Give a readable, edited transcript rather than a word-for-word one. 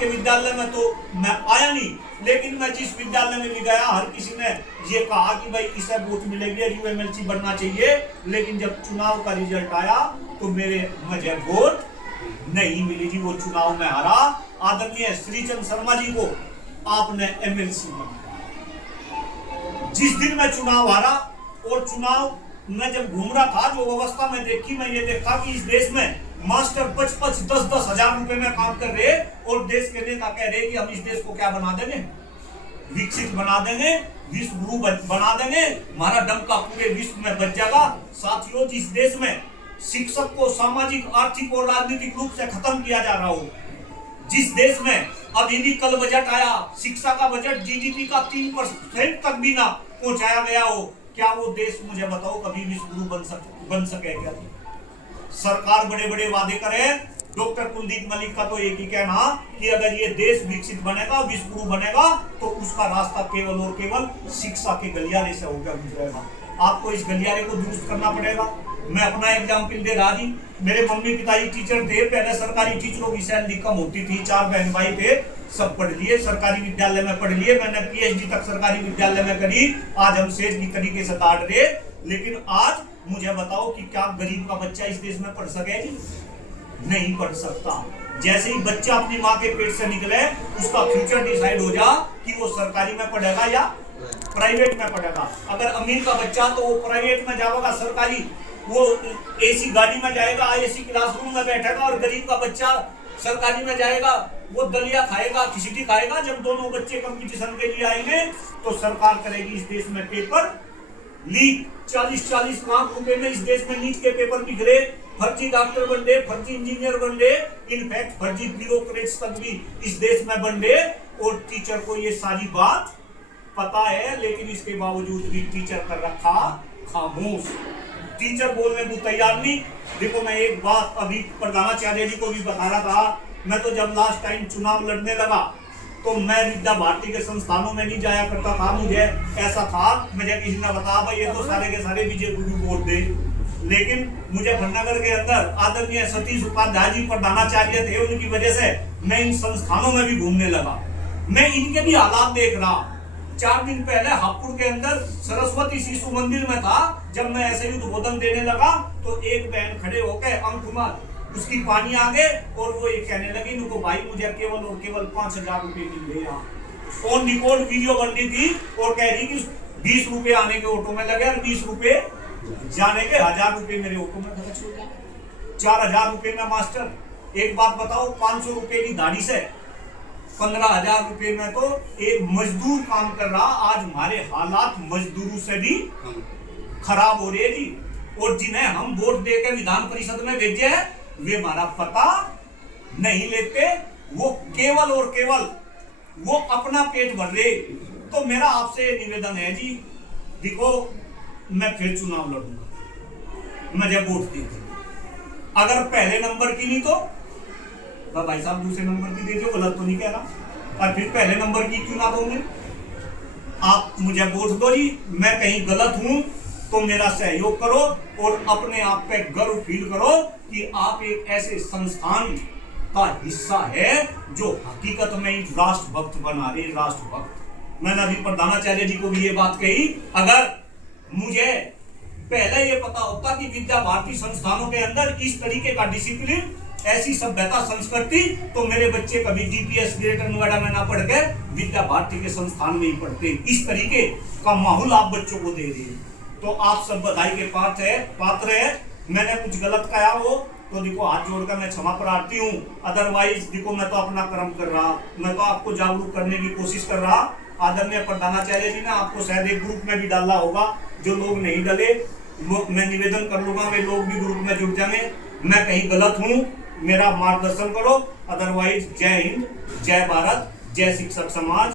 आपके विद्यालय में तो मैं आया नहीं, लेकिन मैं जिस विद्यालय में भी गया हर किसी ने ये कहा कि भाई इसे वोट मिलेगी, यूएमएलसी बनना चाहिए। लेकिन जब चुनाव का रिजल्ट आया तो मुझे वोट नहीं मिली जी, वो चुनाव में हारा। आदरणीय श्रीचंद शर्मा जी को आपने एमएलसी बनाया। जिस दिन मैं चुनाव हारा और चुनाव मैं जब घूम रहा था, जो अवस्था में देखी, मैं ये देखा कि इस देश में मास्टर 5-10 हजार रुपए में काम कर रहे और देश के नेता कह रहे कि हम इस देश को क्या बना देंगे, विकसित बना देंगे, विश्व गुरु बना देंगे, हमारा डंका पूरे विश्व में बच जाएगा। साथियों, जिस देश में शिक्षक को सामाजिक, आर्थिक और राजनीतिक रूप से खत्म किया जा रहा हो, जिस देश में अभी भी कल बजट आया, शिक्षा का बजट जीडीपी का 3% तक भी ना पहुंचाया गया हो, क्या वो देश, मुझे बताओ, कभी विश्व गुरु बन सके क्या? सरकार बड़े बड़े वादे करे। डॉक्टर कुलदीप मलिक का तो एक ही कहना कि अगर ये देश विकसित बनेगा, विश्व गुरु बनेगा, तो उसका रास्ता केवल और केवल शिक्षा के गलियारे से होकर गुजरेगा। आपको इस गलियारे को दुरुस्त करना पड़ेगा। मैं अपना एग्जाम्पल दे रहा जी, मेरे मम्मी पिताजी टीचर थे, पहले सरकारी टीचरों की सैलरी कम होती थी, 4 बहन भाई थे, सब पढ़ लिए, सरकारी विद्यालय में पढ़ लिए, मैंने पीएचडी तक सरकारी विद्यालय में करी। आज हम सेज की तरीके से ताड़ रहे, लेकिन आज मुझे बताओ कि क्या गरीब का बच्चा इस देश में पढ़ सके जी? नहीं पढ़ सकता। जैसे ही बच्चा अपनी माँ के पेट से निकले, उसका फ्यूचर डिसाइड हो जा कि वो सरकारी में पढ़ेगा या प्राइवेट में पढ़ेगा। अगर अमीर का बच्चा तो वो प्राइवेट में जाएगा, सरकारी वो एसी गाड़ी में जाएगा, एसी क्लासरूम में बैठेगा, और गरीब का बच्चा सरकारी में जाएगा, वो दलिया खाएगा, खिचड़ी खाएगा। जब दोनों बच्चे कंपटीशन के लिए आएंगे तो सरकार करेगी इस देश में पेपर लीक। 40-40 लाख रुपए में इस देश में नीट के पेपर बिगड़े, फर्जी डॉक्टर बन रहे, फर्जी इंजीनियर बन रहे, इनफैक्ट फर्जी ब्यूरोक्रेट्स तक भी इस देश में बन रहे, और टीचर को ये सारी बात पता है, लेकिन इसके बावजूद भी टीचर कर रखा खामोश। टीचर बोलने को तैयार नहीं। देखो, मैं एक बात अभी प्रधानाचार्य जी को भी बता रहा था, मैं तो जब लास्ट टाइम चुनाव लड़ने लगा तो मैं विद्या भारती के संस्थानों में नहीं जाया करता था। मुझे ऐसा था, मुझे किसी ने बताया भाई ये तो सारे के सारे विजय गुरु वोट दे, लेकिन मुझे भटनगर के अंदर आदरणीय सतीश उपाध्याय जी प्रधानाचार्य थे, उनकी वजह से मैं इन संस्थानों में भी घूमने लगा। मैं इनके भी हालात देख रहा। 4 दिन पहले हापुड़ के अंदर सरस्वती शिशु मंदिर में था, जब मैं ऐसे ही उद्बोधन देने लगा तो एक बहन खड़े होकर अंकुमार उसकी पानी आ गए और वो ये कहने लगी, इनको भाई मुझे केवल और केवल 5000 रुपए मिल गए। यहाँ ऑन रिकॉर्ड वीडियो बन रही थी और कह रही कि 20 रुपए आने के ऑटो में लगे और 20 रुपए जाने के, 1000 रुपए मेरे ऑटो में खर्च हो गया। 4000 रुपए में मास्टर, एक बात बताओ, 500 रुपए की दाढ़ी से 15,000 रुपए में तो एक मजदूर काम कर रहा। आज हमारे हालात मजदूरों से भी खराब हो रहे हैं जी, और जिन्हें हम वोट देकर विधान परिषद में भेजे हैं वे हमारा पता नहीं लेते, वो केवल और केवल वो अपना पेट भर रहे। तो मेरा आपसे निवेदन है जी, देखो मैं फिर चुनाव लड़ूंगा, मुझे वोट दीजिए। अगर पहले नंबर की नहीं तो भाई साहब दूसरे नंबर की दे दो, गलत तो नहीं कह रहा, और फिर पहले नंबर की क्यों ना दोगे? आप मुझे वोट दो जी, मैं कहीं गलत हूं तो मेरा सहयोग करो और अपने आप पे गर्व फील करो कि आप एक ऐसे संस्थान का हिस्सा है जो हकीकत में राष्ट्रभक्त बना रहे, राष्ट्रभक्त। मैंने अभी प्रधानाचार्य जी को भी ये बात कही, अगर मुझे पहले ये पता होता कि विद्या भारती संस्थानों के अंदर इस तरीके का डिसिप्लिन, ऐसी सभ्यता, संस्कृति, तो मेरे बच्चे कभी डीपीएस ग्रेटर नोएडा में ना पढ़ के विद्या भारती के संस्थान में ही पढ़ते। इस तरीके का माहौल आप बच्चों को दे रहे हैं, तो आप सब बधाई के पात्र है। मैंने कुछ गलत कहा हो तो देखो हाथ जोड़कर मैं क्षमा प्रार्थी हूँ, अदरवाइज देखो मैं तो अपना कर्म कर रहा, मैं तो आपको जागरूक करने की कोशिश कर रहा। आदरणीय प्रधानाचार्य जी ने आपको शायद एक ग्रुप में भी डाला होगा, जो लोग नहीं डले मैं निवेदन कर लूंगा वे लोग भी ग्रुप में जुड़ जाएंगे। मैं कहीं गलत हूँ, मेरा मार्गदर्शन करो, अदरवाइज जय हिंद, जय भारत, जय शिक्षक समाज।